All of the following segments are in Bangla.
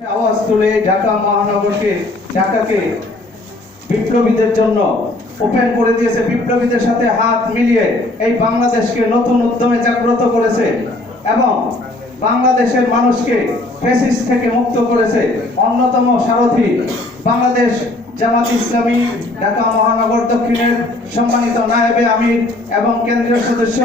আওয়াজ তুলে ঢাকা মহানগরকে, ঢাকাকে বিপ্লবীদের জন্য ওপেন করে দিয়েছে। বিপ্লবীদের সাথে হাত মিলিয়ে এই বাংলাদেশকে নতুন উদ্যমে জাগ্রত করেছে এবং বাংলাদেশের মানুষকে ফেসিস থেকে মুক্ত করেছে অন্যতম সারথি বাংলাদেশ জামাত ইসলামী, ঢাকা মহানগর দক্ষিণের সম্মানিত নায়েবে আমির এবং কেন্দ্রীয় সদস্য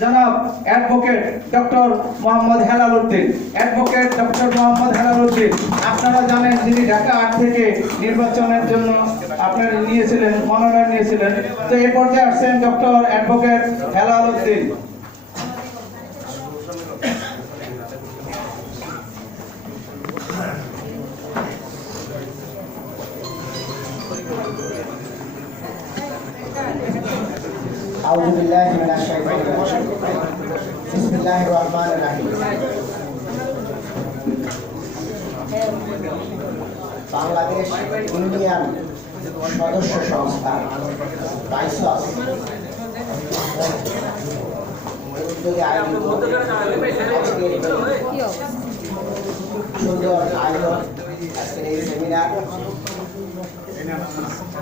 জনাব advocate doctor Mohammad Helal Uddin. Advocate doctor Mohammad Helal Uddin, আপনারা জানেন যিনি ঢাকা আট থেকে নির্বাচনের জন্য আপনারা নিয়েছিলেন, মনোনয়ন নিয়েছিলেন। তো এই পর্যায়ে আসছেন doctor advocate Helal Uddin. أعوذ بالله من الشيطان الرجيم بسم الله الرحمن الرحيم Bangladesh union সদস্য সংস্থা বাইসস উদ্যোগে আয়োজিত আজকের এই সুন্দর আয়োজন আজকের এই সেমিনার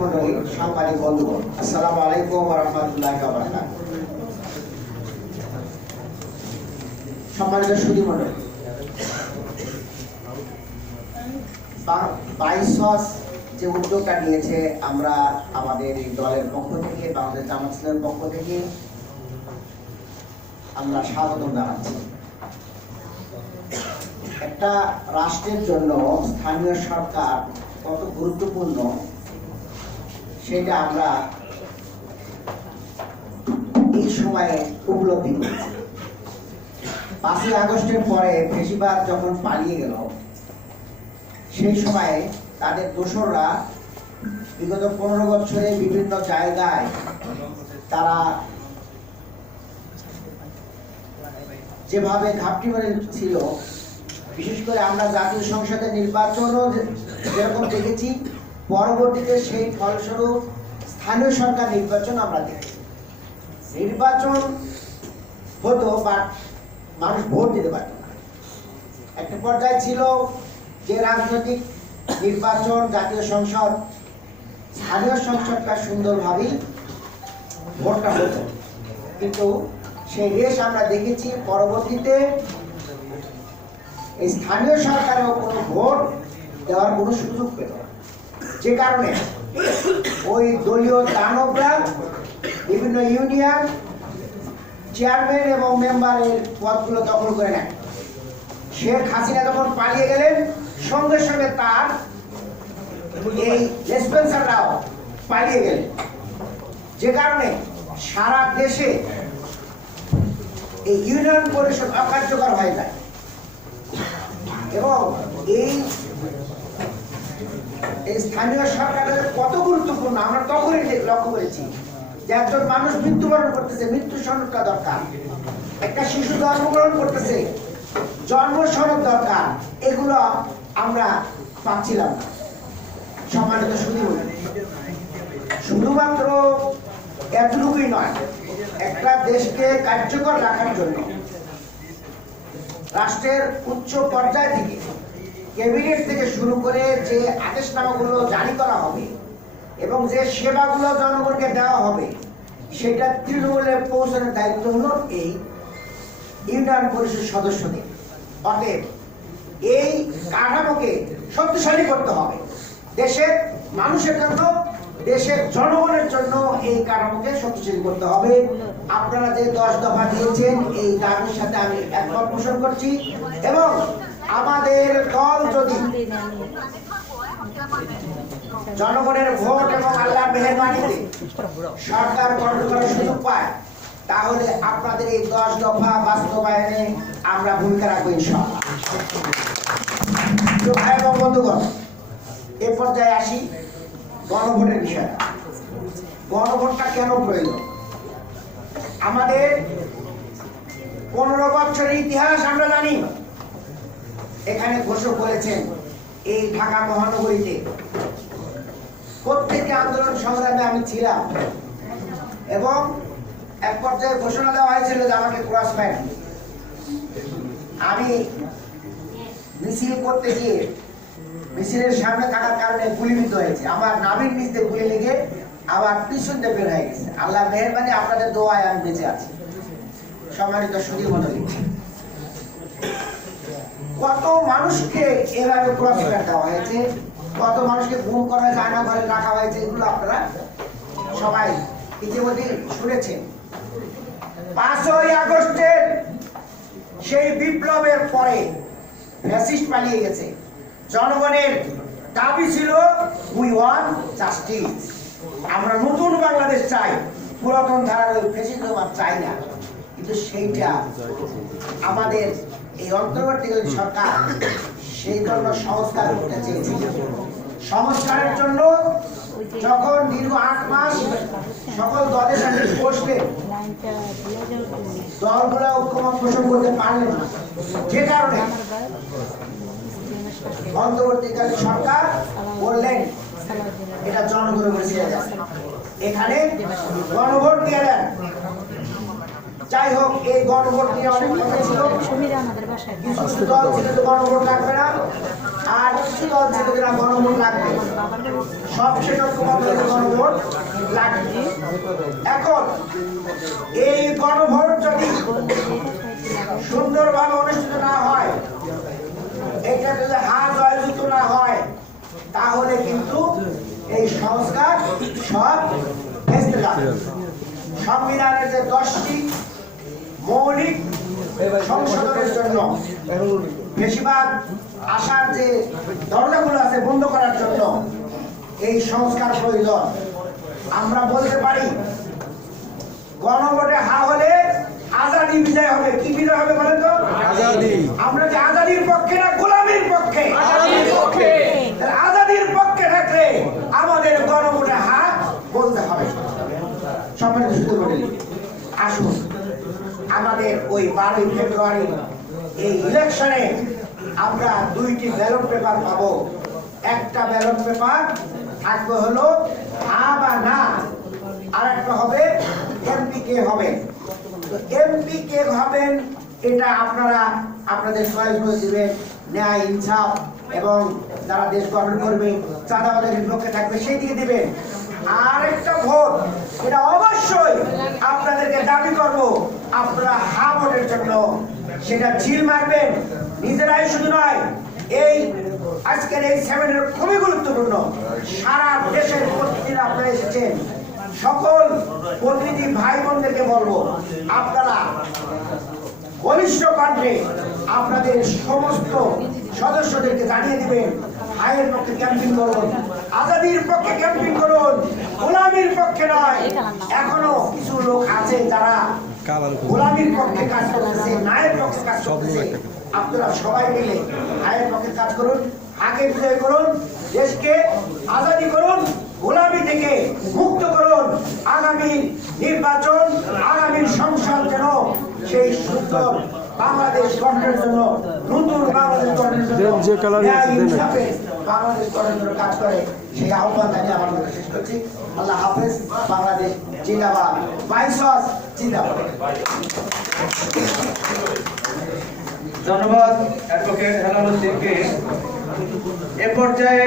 মন্ডলী সাংবাদিক বন্ধুগণ আলাইকুম রহমতুল্লাহ সম্মানিত যে উদ্যোগটা নিয়েছে আমরা আমাদের এই দলের পক্ষ থেকে, বাংলাদেশ জামাত ইসলামের পক্ষ থেকে, আমরা স্বাগত জানাচ্ছি। একটা রাষ্ট্রের জন্য স্থানীয় সরকার কত গুরুত্বপূর্ণ সেটা আমরা এই সময়ে উপলব্ধি করেছি। পাঁচই আগস্টের পরে ফেসিবাদ যখন পালিয়ে গেল, সেই সময়ে তাদের দোসররা বিগত পনেরো বছরে বিভিন্ন জায়গায় তারা যেভাবে ঘাপটি মেরে ছিল বিশেষ করে আমরা জাতীয় সংসদের নির্বাচনও যেরকম দেখেছি পরবর্তীতে সেই ফলস্বরূপ স্থানীয় সরকার নির্বাচন আমরা দেখি নির্বাচন হতো বাট মানুষ ভোট দিতে পারত না। একটা পর্যায়ে ছিল যে রাজনৈতিক নির্বাচন, জাতীয় সংসদ, স্থানীয় সংসদটা সুন্দরভাবেই ভোটটা হতো। কিন্তু সেই রেশ আমরা দেখেছি পরবর্তীতে এই স্থানীয় সরকারেও কোনো ভোট দেওয়ার কোনো সুযোগ পেল না। যে কারণে ওই দলীয় দানবরা বিভিন্ন ইউনিয়ন চেয়ারম্যান এবং মেম্বারের পদগুলো দখল করে নেয়। শেখ হাসিনা যখন পালিয়ে গেলেন, সঙ্গে সঙ্গে তার এই রেসপেন্সাররাও পালিয়ে গেলেন। যে কারণে সারা দেশে এই ইউনিয়ন পরিষদ অকার্যকর হয়ে যায়। এবং এই এই স্থানীয় সরকারের কত গুরুত্বপূর্ণ, আমরা তখনই লক্ষ্য করেছি যে একজন মানুষ মৃত্যুবরণ করতেছে, মৃত্যু সনদটা দরকার। একটা শিশু জন্মগ্রহণ করতেছে, জন্ম সনদ দরকার, এগুলো আমরা পাচ্ছিলাম না। সম্মানিত শুধু শুধুমাত্র এতটুকুই নয়, একটা দেশকে কার্যকর রাখার জন্য, রাষ্ট্রের উচ্চ পর্যায় থেকে ক্যাবিনেট থেকে শুরু করে যে আদেশনামাগুলো জারি করা হবে এবং যে সেবাগুলো জনগণকে দেওয়া হবে, সেটা তৃণমূলে পৌঁছানোর দায়িত্ব হলো এই ইউনিয়ন পরিষদ সদস্যদের। অতএব এই কাঠামোকে শক্তিশালী করতে হবে। দেশের মানুষের জন্য, দেশের জনগণের জন্য এই কাঠামোকে শক্তিশালী করতে হবে। আপনারা যে দশ দফা দিয়েছেন, এই দাবির সাথে আমি একমত পোষণ করছি এবং আমাদের দল যদি জনগণের ভোট এবং আল্লাহ মেহরবানিতে সরকার গঠন করার সুযোগ পায়, তাহলে আপনাদের এই দশ দফা বাস্তবায়নে আমরা ভূমিকা রাখব ইনশাআল্লাহ। এবং বন্ধুগণ, এ পর্যায়ে আসি গণভোটের বিষয়টা গণভোটটা কেন প্রয়োজন? আমাদের পনেরো বছরের ইতিহাস আমরা জানি। এখানে ঘোষক বলেছেন, এই ঢাকা মহানগরীতে প্রত্যেকটি আন্দোলন সংগ্রামে আমি ছিলাম। এবং এক পর্যায়ে ঘোষণা দেওয়া হয়েছিল যে আমাকে ক্রস প্যান্ট আমি মিছিল করতে গিয়ে মিছিলের সামনে থাকার কারণে গুলিবিদ্ধ হয়েছে। আমার নামের নিচ দিয়ে গুলি লেগে আবার পিছন দিয়ে বের হয়ে গেছে। আল্লাহ মেহরবানি, আপনাদের দোয়ায় আমি বেঁচে আছি। সম্মানিত সুদী মন্ডলী কত মানুষকে এভাবে পুরস্কার দেওয়া হয়েছে? কত মানুষকে গুম করা যায় না, ঘরে রাখা হয়েছে, এগুলো আপনারা সবাই ইতিমধ্যে শুনেছেন। পাঁচই আগস্টের সেই বিপ্লবের পরে ফ্যাসিস্ট পালিয়ে গেছে। জনগণের দাবি ছিল উই ওয়ান জাস্টিস আমরা নতুন বাংলাদেশ চাই। পুরাতন ধারার ওই চাই না। কিন্তু সেইটা আমাদের এই অন্তর্বর্তীকালীন সরকার সেই জন্য সংস্কার সংস্কারের জন্য যখন দীর্ঘ আট মাস সকল দলের সাথে বসলে, দলগুলো ঐক্যমত পোষণ করতে পারলেন না। যে কারণে অন্তর্বর্তীকালীন সরকার বললেন, এটা যাবে এখানে গণভোট দিয়ে দেন। যাই হোক এই গণভোট নিয়ে অনেক কথা ছিল। কিছু দল ছিল গণভোট লাগবে না আর কিছু দল ছিল গণভোট লাগবে বাবার সবশেষ ঐক্যমত গণভোট লাগবে। এখন এই গণভোট যদি সুন্দরভাবে অনুষ্ঠিত না হয় এটা যদি হা জয়যুক্ত না হয় তাহলে কিন্তু এই সংস্কার সব ভেস্তে যাবে। সংবিধানের যে দশটি মৌলিক সংশোধনের জন্য বেশিরভাগ আসার যে দরজাগুলো আছে বন্ধ করার জন্য এই সংস্কার প্রয়োজন। আমরা বলতে পারি গণভোটে হা হলে আজাদি বিজয় হবে। কি বিজয় হবে বলেন তো? আমরা কি আজাদির পক্ষে না গোলামির পক্ষে। আজাদির পক্ষে তাহলে আজাদির পক্ষে থাকলে আমাদের গণভোটে হাত বলতে হবে সম্মানিত সুদী মণ্ডলী, আসুন আমাদের ওই বারোই ফেব্রুয়ারি এই ইলেকশনে আমরা দুইটি ব্যালট পেপার পাবো। একটা ব্যালট পেপার থাকবে হলো হা বা না আর একটা হবে এমপি কে হবে এমপি কে হবেন, এটা আপনারা আপনাদের চয়েস করে দিবেন। ন্যায়, ইনসাফ এবং যারা দেশ গঠন করবে চাঁদাবাদের বিপক্ষে থাকবে, সেই দিকে দিবেন। আর একটা ভোট, এটা অবশ্যই আপনাদেরকে দাবি করব, আপনারা জন্য সেটা ঝিল মারবেন। নিজেরাই শুধু নয়, এই আজকের এই সেমিনার খুবই গুরুত্বপূর্ণ। সারা দেশের প্রতিনিধিরা আপনারা এসেছেন। সকল প্রতিনিধি ভাই বোনদেরকে বলব, আপনারা বলিষ্ঠ কণ্ঠে আপনাদের সমস্ত সদস্যদেরকে জানিয়ে দিবেন, ভাইয়ের পক্ষে ক্যাম্পিং করুন, আজাদির পক্ষে ক্যাম্পিং করুন, গোলামির পক্ষে নয়, এখনও কিছু লোক আছে যারা গোলামির পক্ষে কাজ করতেছে নায়ের পক্ষে কাজ করতেছে আপনারা সবাই মিলে আয়ের পক্ষে কাজ করুন আগে বিজয় করুন দেশকে আজাদি করুন গোলামি থেকে মুক্ত করুন। আগামী নির্বাচন আগামী সংসদ যেন সেই সুন্দর বাংলাদেশ গঠনের জন্য নতুন বাংলাদেশ গঠনের জন্য বাংলাদেশ করার জন্য কাজ করে, সেই আহ্বান জানিয়ে আমার মধ্যে শেষ করছি। আল্লাহ হাফেজ, বাংলাদেশ জিন্দাবাদ। বাইশস জিন্দাবাদ। ধন্যবাদ, অ্যাডভোকেট হেলাল উদ্দিনকে। এ পর্যায়ে